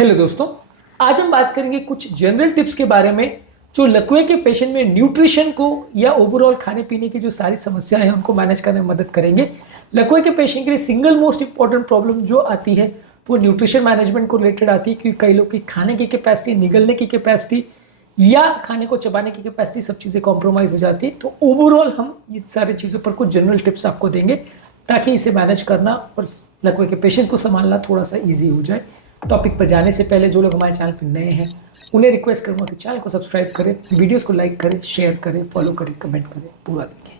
Hello दोस्तों, आज हम बात करेंगे कुछ जनरल टिप्स के बारे में जो लकवे के पेशेंट में न्यूट्रिशन को या ओवरऑल खाने पीने की जो सारी समस्याएं हैं उनको मैनेज करने में मदद करेंगे। लकवे के पेशेंट के लिए सिंगल मोस्ट इंपॉर्टेंट प्रॉब्लम जो आती है वो न्यूट्रिशन मैनेजमेंट को रिलेटेड आती है, क्योंकि कई लोग की खाने की कैपेसिटी, निगलने की कैपेसिटी या खाने को चबाने की कैपेसिटी सब चीज़ें कॉम्प्रोमाइज़ हो जाती है। तो ओवरऑल हम ये सारी चीज़ों पर कुछ जनरल टिप्स आपको देंगे ताकि इसे मैनेज करना और लकवे के पेशेंट को संभालना थोड़ा सा ईजी हो जाए। टॉपिक पर जाने से पहले जो लोग हमारे चैनल पर नए हैं उन्हें रिक्वेस्ट करूँगा कि चैनल को सब्सक्राइब करें, वीडियोस को लाइक करें, शेयर करें, फॉलो करें, कमेंट करें, पूरा देखें।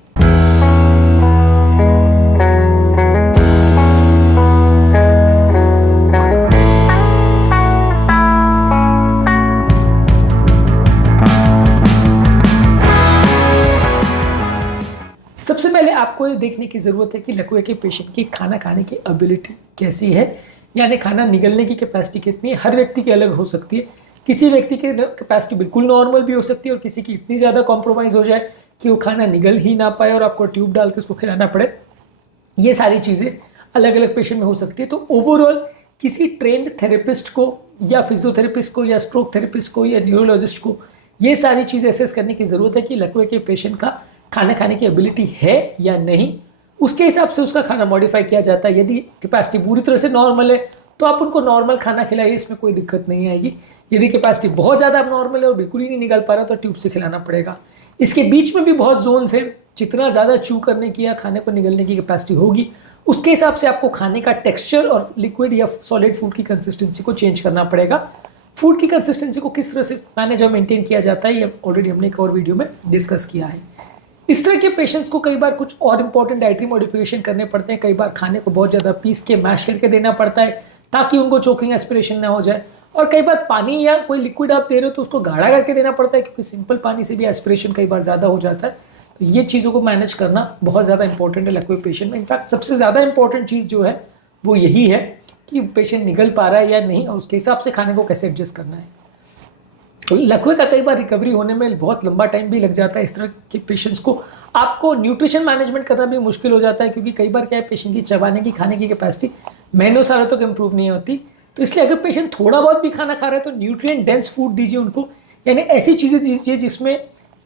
सबसे पहले आपको ये देखने की ज़रूरत है कि लकवे के पेशेंट की खाना खाने की एबिलिटी कैसी है, यानी खाना निगलने की कैपेसिटी कितनी है। हर व्यक्ति की अलग हो सकती है। किसी व्यक्ति की कैपेसिटी बिल्कुल नॉर्मल भी हो सकती है और किसी की इतनी ज़्यादा कॉम्प्रोमाइज़ हो जाए कि वो खाना निगल ही ना पाए और आपको ट्यूब डाल के उसको खिलाना पड़े। ये सारी चीज़ें अलग अलग पेशेंट में हो सकती है। तो ओवरऑल किसी ट्रेंड थेरेपिस्ट को या फिजियोथेरेपिस्ट को या स्ट्रोक थेरेपिस्ट को या न्यूरोलॉजिस्ट को ये सारी चीज़ें असेस करने की ज़रूरत है कि लकवे के पेशेंट का खाना खाने की एबिलिटी है या नहीं। उसके हिसाब से उसका खाना मॉडिफाई किया जाता है। यदि कैपेसिटी पूरी तरह से नॉर्मल है तो आप उनको नॉर्मल खाना खिलाइए, इसमें कोई दिक्कत नहीं आएगी। यदि कैपेसिटी बहुत ज़्यादा नॉर्मल है और बिल्कुल ही नहीं निकल पा रहा तो ट्यूब से खिलाना पड़ेगा। इसके बीच में भी बहुत जोन्स हैं। जितना ज़्यादा चू करने की या खाने को निगलने की कैपेसिटी होगी उसके हिसाब से आपको खाने का टेक्सचर और लिक्विड या सॉलिड फूड की कंसिस्टेंसी को चेंज करना पड़ेगा। फूड की कंसिस्टेंसी को किस तरह से मैनेज और मेंटेन किया जाता है ये ऑलरेडी हमने एक और वीडियो में डिस्कस किया है। इस तरह के पेशेंट्स को कई बार कुछ और इंपॉर्टेंट डाइटरी मॉडिफिकेशन करने पड़ते हैं। कई बार खाने को बहुत ज़्यादा पीस के मैश करके देना पड़ता है ताकि उनको चोकिंग एस्पिरेशन ना हो जाए। और कई बार पानी या कोई लिक्विड आप दे रहे हो तो उसको गाढ़ा करके देना पड़ता है, क्योंकि सिंपल पानी से भी एस्पिरेशन कई बार ज़्यादा हो जाता है। तो ये चीज़ों को मैनेज करना बहुत ज़्यादा इंपॉर्टेंट है लकवे पेशेंट में। इनफैक्ट सबसे ज़्यादा इंपॉर्टेंट चीज़ जो है वो यही है कि पेशेंट निगल पा रहा है या नहीं और उसके हिसाब से खाने को कैसे एडजस्ट करना है। लकवे का कई बार रिकवरी होने में बहुत लंबा टाइम भी लग जाता है। इस तरह के पेशेंट्स को आपको न्यूट्रिशन मैनेजमेंट करना भी मुश्किल हो जाता है, क्योंकि कई बार क्या है, पेशेंट की चबाने की, खाने की कैपेसिटी महीनों सालों तक इम्प्रूव नहीं होती। तो इसलिए अगर पेशेंट थोड़ा बहुत भी खाना खा रहा है तो न्यूट्रिएंट डेंस फूड दीजिए उनको, यानी ऐसी चीज़ें दीजिए जिसमें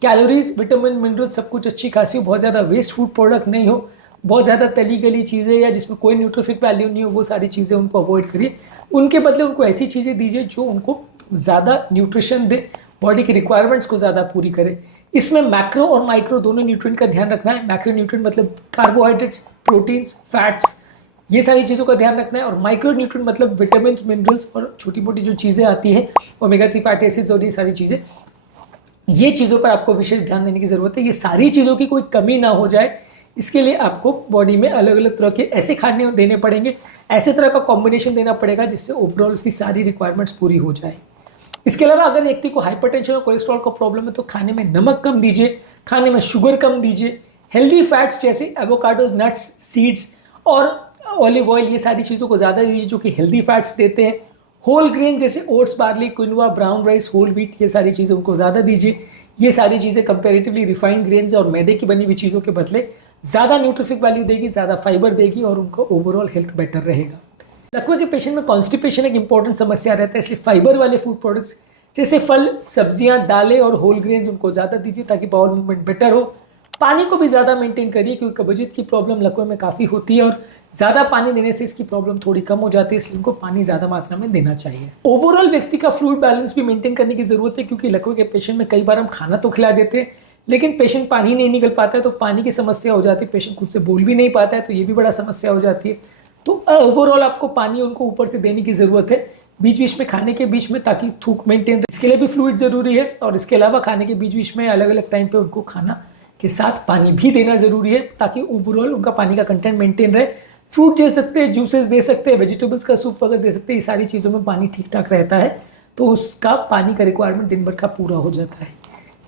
कैलोरीज, विटामिन, मिनरल सब कुछ अच्छी खासी हो, बहुत ज़्यादा वेस्ट फूड प्रोडक्ट नहीं हो, बहुत ज़्यादा तली गली चीज़ें या जिसमें कोई न्यूट्रिफिक वैल्यू नहीं हो, वो सारी चीज़ें उनको अवॉइड करिए। उनके बदले उनको ऐसी चीज़ें दीजिए जो उनको ज़्यादा न्यूट्रिशन दे, बॉडी की रिक्वायरमेंट्स को ज़्यादा पूरी करे। इसमें मैक्रो और माइक्रो दोनों न्यूट्रिएंट का ध्यान रखना है। मैक्रो न्यूट्रिएंट मतलब कार्बोहाइड्रेट्स, प्रोटीन्स, फैट्स, ये सारी चीज़ों का ध्यान रखना है। और माइक्रो न्यूट्रिएंट मतलब विटामिन, मिनरल्स और छोटी मोटी जो चीज़ें आती हैं, ओमेगा 3 फैटी एसिड्स और ये सारी चीज़ें, ये चीज़ों पर आपको विशेष ध्यान देने की ज़रूरत है। ये सारी चीज़ों की कोई कमी ना हो जाए, इसके लिए आपको बॉडी में अलग अलग तरह के ऐसे खाने देने पड़ेंगे, ऐसे तरह का कॉम्बिनेशन देना पड़ेगा जिससे ओवरऑल उसकी सारी रिक्वायरमेंट्स पूरी हो जाए। इसके अलावा अगर व्यक्ति को हाइपरटेंशन और कोलेस्ट्रॉल का प्रॉब्लम है तो खाने में नमक कम दीजिए, खाने में शुगर कम दीजिए। हेल्दी फैट्स जैसे एवोकाडोज, नट्स, सीड्स और ऑलिव ऑयल, ये सारी चीज़ों को ज़्यादा दीजिए जो कि हेल्दी फैट्स देते हैं। होल ग्रेन जैसे oats, barley, quinoa, brown rice, whole wheat, ये सारी चीज़ें उनको ज़्यादा दीजिए। ये सारी चीज़ें कंपेरेटिवली रिफाइंड ग्रेन्स और मैदे की बनी हुई चीज़ों के बदले ज़्यादा न्यूट्रिफिक वैल्यू देगी, ज़्यादा फाइबर देगी और उनको ओवरऑल हेल्थ बेटर रहेगा। लकवे के पेशेंट में कॉन्स्टिपेशन एक इंपॉर्टेंट समस्या रहता है, इसलिए फाइबर वाले फूड प्रोडक्ट्स जैसे फल, सब्जियां, दालें और होल ग्रेन्स उनको ज़्यादा दीजिए ताकि बाउल मूवमेंट बेटर हो। पानी को भी ज़्यादा मेंटेन करिए, क्योंकि कब्जियत की प्रॉब्लम लकवे में काफ़ी होती है और ज़्यादा पानी देने से इसकी प्रॉब्लम थोड़ी कम हो जाती है, इसलिए उनको पानी ज़्यादा मात्रा में देना चाहिए। ओवरऑल व्यक्ति का फ्लूइड बैलेंस भी मेंटेन करने की ज़रूरत है, क्योंकि लकवे के पेशेंट में कई बार हम खाना तो खिला देते हैं लेकिन पेशेंट पानी नहीं निकल पाता है, तो पानी की समस्या हो जाती है। पेशेंट खुद से बोल भी नहीं पाता है तो ये भी बड़ा समस्या हो जाती है। तो ओवरऑल आपको पानी उनको ऊपर से देने की ज़रूरत है बीच बीच में, खाने के बीच में, ताकि थूक मेंटेन रहे। इसके लिए भी फ्लूइड ज़रूरी है और इसके अलावा खाने के बीच बीच में अलग अलग टाइम पे उनको खाना के साथ पानी भी देना ज़रूरी है ताकि ओवरऑल उनका पानी का कंटेंट मेंटेन रहे। फ्रूट दे सकते हैं, जूसेस दे सकते हैं, वेजिटेबल्स का सूप वगैरह दे सकते हैं। ये सारी चीज़ों में पानी ठीक ठाक रहता है तो उसका पानी का रिक्वायरमेंट दिन भर का पूरा हो जाता है।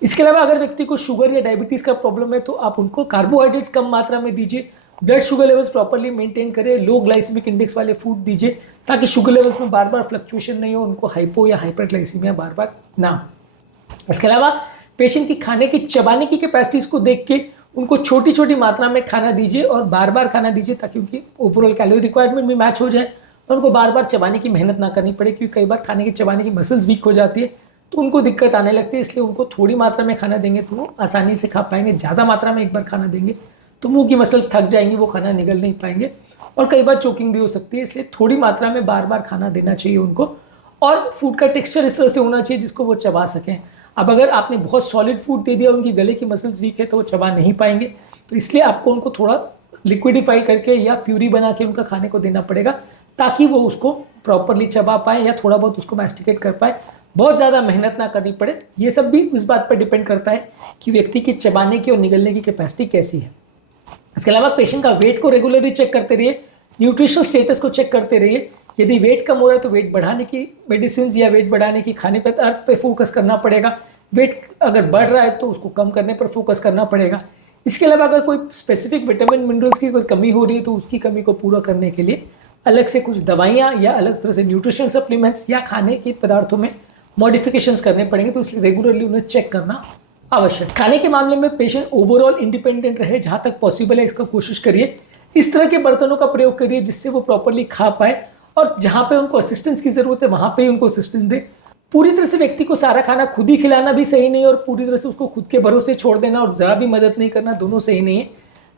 इसके अलावा अगर व्यक्ति को शुगर या डायबिटीज़ का प्रॉब्लम है तो आप उनको कार्बोहाइड्रेट्स कम मात्रा में दीजिए, blood sugar levels properly maintain करें, लो ग्लाइसेमिक इंडेक्स वाले फूड दीजिए ताकि शुगर लेवल्स में बार बार फ्लक्चुएशन नहीं हो, उनको हाइपो या हाइपरग्लाइसीमिया बार बार ना हो। इसके अलावा पेशेंट की खाने की, चबाने की कैपेसिटीज़ को देख के उनको छोटी छोटी मात्रा में खाना दीजिए और बार बार खाना दीजिए ताकि उनकी ओवरऑल कैलोरी रिक्वायरमेंट भी मैच हो जाए और उनको बार बार चबाने की मेहनत ना करनी पड़े, क्योंकि कई बार खाने की चबाने की मसल्स वीक हो जाती है तो उनको दिक्कत आने लगती है। इसलिए उनको थोड़ी मात्रा में खाना देंगे तो वो आसानी से खा पाएंगे। ज़्यादा मात्रा में एक बार खाना देंगे तो मुंह की मसल्स थक जाएंगी, वो खाना निगल नहीं पाएंगे और कई बार चोकिंग भी हो सकती है। इसलिए थोड़ी मात्रा में बार बार खाना देना चाहिए उनको, और फूड का टेक्सचर इस तरह से होना चाहिए जिसको वो चबा सकें। अब अगर आपने बहुत सॉलिड फूड दे दिया, उनकी गले की मसल्स वीक है तो वो चबा नहीं पाएंगे, तो इसलिए आपको उनको थोड़ा लिक्विडिफाई करके या प्यूरी बना के उनका खाने को देना पड़ेगा ताकि वो उसको प्रॉपरली चबा पाए या थोड़ा बहुत उसको मैस्टिकेट कर पाए, बहुत ज़्यादा मेहनत ना करनी पड़े। ये सब भी उस बात पर डिपेंड करता है कि व्यक्ति की चबाने की और निगलने की कैपेसिटी कैसी है। इसके अलावा पेशेंट का वेट को रेगुलरली चेक करते रहिए, न्यूट्रिशनल स्टेटस को चेक करते रहिए। यदि वेट कम हो रहा है तो वेट बढ़ाने की मेडिसिन या वेट बढ़ाने की खाने पदार्थ पे फोकस करना पड़ेगा। वेट अगर बढ़ रहा है तो उसको कम करने पर फोकस करना पड़ेगा। इसके अलावा अगर कोई स्पेसिफिक विटामिन मिनरल्स की कोई कमी हो रही है तो उसकी कमी को पूरा करने के लिए अलग से कुछ दवाइयाँ या अलग तरह से न्यूट्रिशनल सप्लीमेंट्स या खाने के पदार्थों में मॉडिफिकेशंस करने पड़ेंगे, तो इसलिए रेगुलरली उन्हें चेक करना आवश्यक। खाने के मामले में पेशेंट ओवरऑल इंडिपेंडेंट रहे, जहाँ तक पॉसिबल है इसका कोशिश करिए। इस तरह के बर्तनों का प्रयोग करिए जिससे वो प्रॉपरली खा पाए, और जहाँ पे उनको असिस्टेंस की ज़रूरत है वहाँ पे ही उनको असिस्टेंस दे। पूरी तरह से व्यक्ति को सारा खाना खुद ही खिलाना भी सही नहीं है और पूरी तरह से उसको खुद के भरोसे छोड़ देना और ज़रा भी मदद नहीं करना, दोनों सही नहीं है।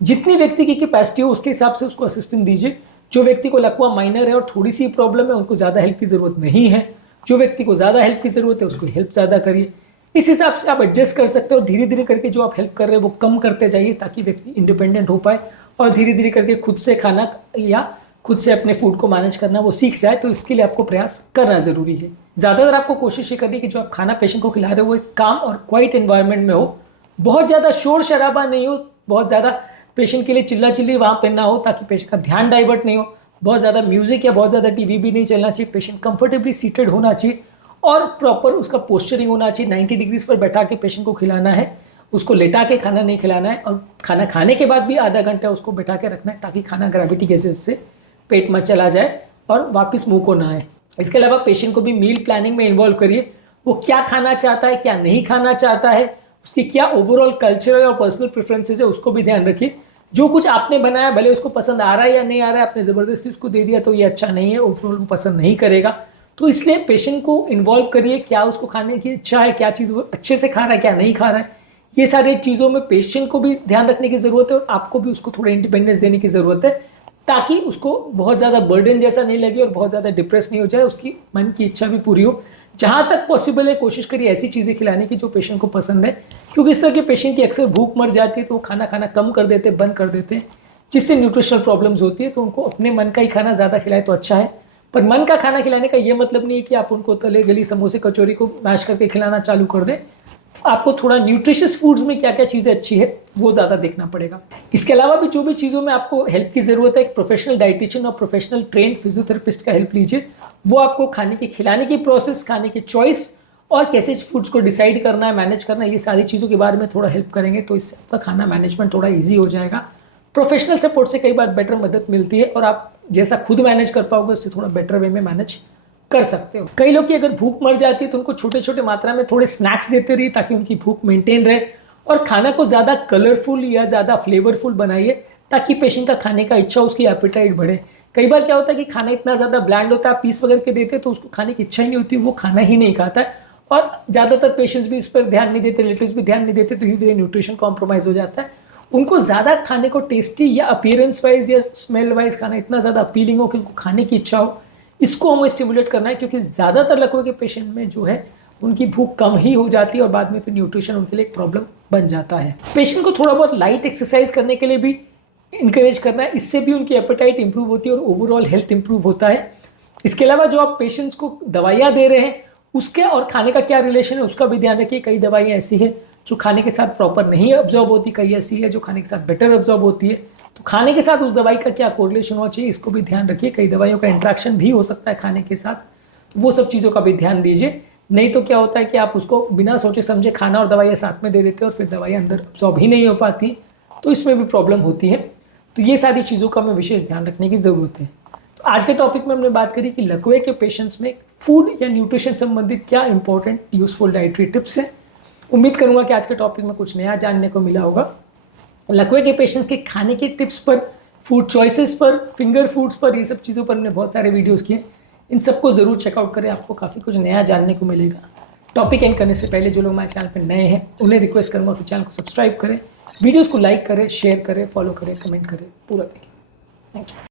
जितनी व्यक्ति की कैपेसिटी हो उसके हिसाब से उसको असिस्टेंस दीजिए। जो व्यक्ति को लकवा माइनर है और थोड़ी सी प्रॉब्लम है उनको ज़्यादा हेल्प की ज़रूरत नहीं है, जो व्यक्ति को ज़्यादा हेल्प की ज़रूरत है उसको हेल्प ज़्यादा करिए। इस हिसाब से आप एडजस्ट कर सकते हो और धीरे धीरे करके जो आप हेल्प कर रहे हैं वो कम करते जाइए ताकि व्यक्ति इंडिपेंडेंट हो पाए और धीरे धीरे करके खुद से खाना या खुद से अपने फूड को मैनेज करना वो सीख जाए। तो इसके लिए आपको प्रयास करना ज़रूरी है। ज़्यादातर आपको कोशिश ये करनी है कि जो आप खाना पेशेंट को खिला रहे हो वो एक काम और क्वाइट एनवायरनमेंट में हो, बहुत ज़्यादा शोर शराबा नहीं हो, बहुत ज़्यादा पेशेंट के लिए चिल्ला चिल्ली वहाँ पे ना हो ताकि पेशेंट का ध्यान डाइवर्ट नहीं हो, बहुत ज़्यादा म्यूजिक या बहुत ज़्यादा टीवी भी नहीं चलना चाहिए। पेशेंट कंफर्टेबली सीटेड होना चाहिए और प्रॉपर उसका पोस्चरिंग होना चाहिए। 90 डिग्रीज पर बैठा के पेशेंट को खिलाना है, उसको लेटा के खाना नहीं खिलाना है, और खाना खाने के बाद भी आधा घंटा उसको बैठा के रखना है ताकि खाना ग्रेविटी के वजह से पेट में चला जाए और वापस मुंह को ना आए। इसके अलावा पेशेंट को भी मील प्लानिंग में इन्वॉल्व करिए। वो क्या खाना चाहता है, क्या नहीं खाना चाहता है, उसकी क्या ओवरऑल कल्चरल और पर्सनल प्रेफरेंसेस है, उसको भी ध्यान रखिए। जो कुछ आपने बनाया भले उसको पसंद आ रहा है या नहीं आ रहा है, आपने ज़बरदस्ती उसको दे दिया तो ये अच्छा नहीं है, ओवरऑल वो पसंद नहीं करेगा। तो इसलिए पेशेंट को इन्वॉल्व करिए, क्या उसको खाने की इच्छा है, क्या चीज़ वो अच्छे से खा रहा है, क्या नहीं खा रहा है। ये सारी चीज़ों में पेशेंट को भी ध्यान रखने की ज़रूरत है और आपको भी उसको थोड़ा इंडिपेंडेंस देने की ज़रूरत है ताकि उसको बहुत ज़्यादा बर्डन जैसा नहीं लगे और बहुत ज़्यादा डिप्रेस नहीं हो जाए, उसकी मन की इच्छा भी पूरी हो। जहाँ तक पॉसिबल है कोशिश करिए ऐसी चीज़ें खिलाने की जो पेशेंट को पसंद है, क्योंकि इस तरह के पेशेंट की अक्सर भूख मर जाती है तो वो खाना खाना कम कर देते, बंद कर देते हैं, जिससे न्यूट्रिशनल प्रॉब्लम्स होती है। तो उनको अपने मन का ही खाना ज़्यादा खिलाए तो अच्छा है, पर मन का खाना खिलाने का ये मतलब नहीं है कि आप उनको तले गली समोसे कचौरी को मैश करके खिलाना चालू कर दें। आपको थोड़ा न्यूट्रिशियस फूड्स में क्या क्या चीज़ें अच्छी है वो ज़्यादा देखना पड़ेगा। इसके अलावा भी जो भी चीज़ों में आपको हेल्प की ज़रूरत है, एक प्रोफेशनल डाइटिशियन और प्रोफेशनल ट्रेंड फिजियोथेरेपिस्ट का हेल्प लीजिए। वो आपको खाने के खिलाने की प्रोसेस, खाने की चॉइस और कैसे फूड्स को डिसाइड करना है, मैनेज करना है, ये सारी चीज़ों के बारे में थोड़ा हेल्प करेंगे तो इससे आपका खाना मैनेजमेंट थोड़ा ईजी हो जाएगा। प्रोफेशनल सपोर्ट से कई बार बेटर मदद मिलती है और आप जैसा खुद मैनेज कर पाओगे उससे थोड़ा बेटर वे में मैनेज कर सकते हो। कई लोग की अगर भूख मर जाती है तो उनको छोटे छोटे मात्रा में थोड़े स्नैक्स देते रहिए ताकि उनकी भूख मेंटेन रहे, और खाना को ज़्यादा कलरफुल या ज़्यादा फ्लेवरफुल बनाइए ताकि पेशेंट का खाने का इच्छा, उसकी एपेटाइट बढ़े। कई बार क्या होता है कि खाना इतना ज़्यादा ब्लैंड होता है, पीस वगैरह के देते तो उसको खाने की इच्छा ही नहीं होती, वो खाना ही नहीं खाता है। और ज़्यादातर पेशेंट्स भी इस पर ध्यान नहीं देते, रिलेटिव्स भी ध्यान नहीं देते, तो धीरे धीरे न्यूट्रिशन कॉम्प्रोमाइज़ हो जाता है। उनको ज़्यादा खाने को टेस्टी या अपीयरेंस वाइज या स्मेल वाइज खाना इतना ज़्यादा अपीलिंग हो कि उनको खाने की इच्छा हो, इसको हमें स्टिमुलेट करना है। क्योंकि ज़्यादातर लकवे के पेशेंट में जो है उनकी भूख कम ही हो जाती है और बाद में फिर न्यूट्रिशन उनके लिए एक प्रॉब्लम बन जाता है। पेशेंट को थोड़ा बहुत लाइट एक्सरसाइज करने के लिए भी इंकरेज करना है, इससे भी उनकी एपेटाइट इंप्रूव होती है और ओवरऑल हेल्थ इंप्रूव होता है। इसके अलावा जो आप पेशेंट्स को दवाइयाँ दे रहे हैं उसके और खाने का क्या रिलेशन है उसका भी ध्यान रखिए। कई दवाइयाँ ऐसी है जो खाने के साथ प्रॉपर नहीं ऑब्जॉर्ब होती, कई ऐसी है जो खाने के साथ बेटर ऑब्जॉर्ब होती है। तो खाने के साथ उस दवाई का क्या कोरिलेशन होना चाहिए इसको भी ध्यान रखिए। कई दवाइयों का इंट्रैक्शन भी हो सकता है खाने के साथ, तो वो सब चीज़ों का भी ध्यान दीजिए। नहीं तो क्या होता है कि आप उसको बिना सोचे समझे खाना और दवाइयाँ साथ में दे देते हैं और फिर दवाइयाँ अंदर ऑब्जॉर्ब ही नहीं हो पाती, तो इसमें भी प्रॉब्लम होती है। तो ये सारी चीज़ों का हमें विशेष ध्यान रखने की ज़रूरत है। तो आज के टॉपिक में हमने बात करी कि लकवे के पेशेंट्स में फूड या न्यूट्रिशन संबंधित क्या इंपॉर्टेंट यूजफुल डाइटरी टिप्स हैं। उम्मीद करूंगा कि आज के टॉपिक में कुछ नया जानने को मिला होगा। लकवे के पेशेंट्स के खाने के टिप्स पर फूड चॉइसेस पर, फिंगर फूड्स पर, ये सब चीज़ों पर हमने बहुत सारे वीडियोस किए। इन सबको ज़रूर चेकआउट करें, आपको काफ़ी कुछ नया जानने को मिलेगा। टॉपिक एंड करने से पहले जो लोग हमारे चैनल पर नए हैं उन्हें रिक्वेस्ट करूँगा कि चैनल को सब्सक्राइब करें, वीडियोज़ को लाइक करें, शेयर करें, फॉलो करें, कमेंट करें, पूरा देखें। Thank you.